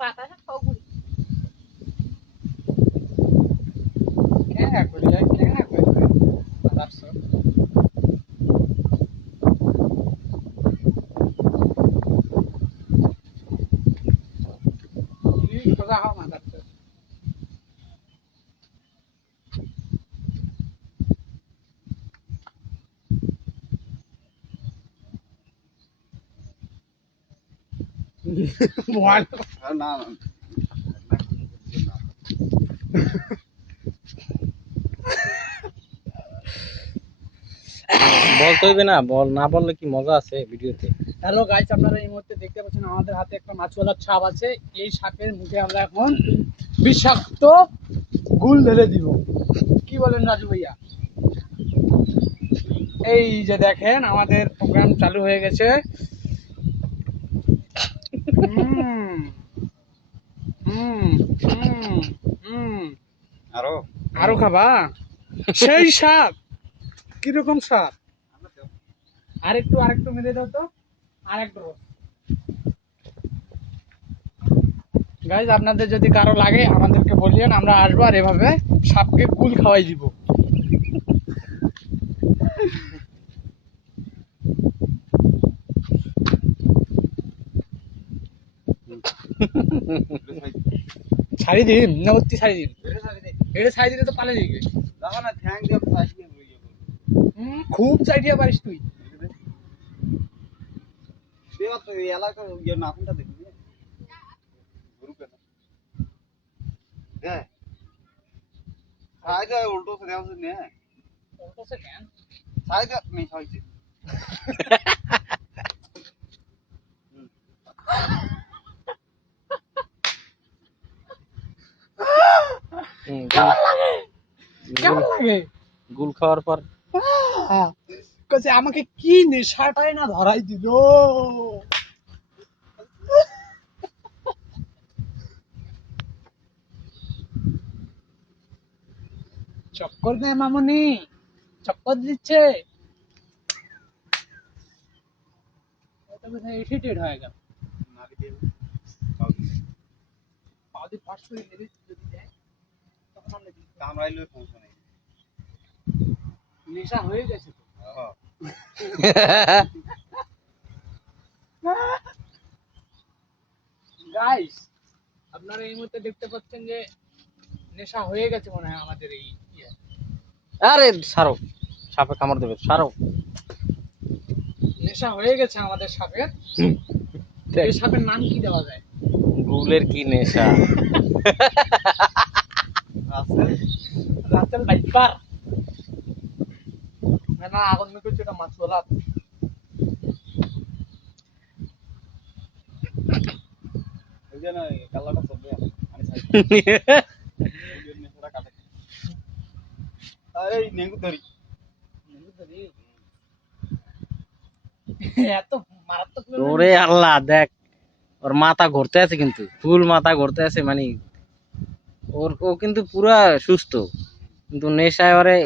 বাতাসে সগুড়ি কেনা করে যায় কেনা করে আদার্স এই কথা হাও আদার্স মোবাইল না বলতে হইবে না, বল না বললে কি মজা আছে ভিডিওতে? হ্যালো গাইস, আপনারা এই মুহূর্তে দেখতে পাচ্ছেন আমাদের হাতে একটা মাছওয়ালার ছাপ আছে। এই সাপের মুখে আমরা এখন বিষাক্ত গুল ঢেলে দিব। কি বলেন রাজু ভাইয়া? এই যে দেখেন আমাদের প্রোগ্রাম চালু হয়ে গেছে। আরো আরো খাবা? সেই সাপ কিরকম সাপ? আরেকটু মেরে দাও তো, আরেকটু। গাইজ আপনাদের যদি কারো লাগে আমাদেরকে বলিয়েন, আমরা আসবো আর এভাবে সাপকে কুল খাওয়াই দিব। ছাড়ি দিন না অতি ছাড়ি দিন? এটা ছাড়ি দিলে তো পালে দিবে। দেখো না থ্যাংক ইউ ফাইসকে হইয়ে খুব চাইটিয়া পারিস তুই। দেবা তো এই এলাকার ইয়ে নামটা দেখবি গ্রুপে না হ্যাঁ সাইজ উল্টো से দেওয়া শুনে অটো সে কেন সাইজ নেই সাইজ কেমন লাগে? গুল খাওয়ার পর কাছে আমাকে কি নেশাটাই না ধরাই দিল। চক্কর দেয় মামুনি, চক্কর দিচ্ছে। এডিটেড হয়ে গেল। পাউদি ফাস্ট করে নেবে যদি দেয় তখন আমরা দিই। কামড়াইলে পৌঁছে নেই নেশা হয়ে গেছে তো। গাইস আপনারা এই মুহূর্তে দেখতে পাচ্ছেন যে নেশা হয়ে গেছে মনে হয় আমাদের এই ইয়ে। আরে সারো, সাপে কামড় দেবে, সারো। নেশা হয়ে গেছে আমাদের সাপের। এই সাপের নাম কি দেওয়া যায়? গুলের কি নেশা? রাতের বাইপার না আগুন মেখে এটা মাছওয়ালা। ওই যে না কালাটা চলবে আমি সাইজ নেশাটা কাটে আরে নেঙ্গু ধরি এত মারাত্মক ওরে আল্লাহ, দেখ ওর মাথা ঘুরতে আছে, কিন্তু ফুল মাথা ঘুরতে আছে। মানে ও কিন্তু পুরা সুস্থ, কিন্তু নেশায় ওরে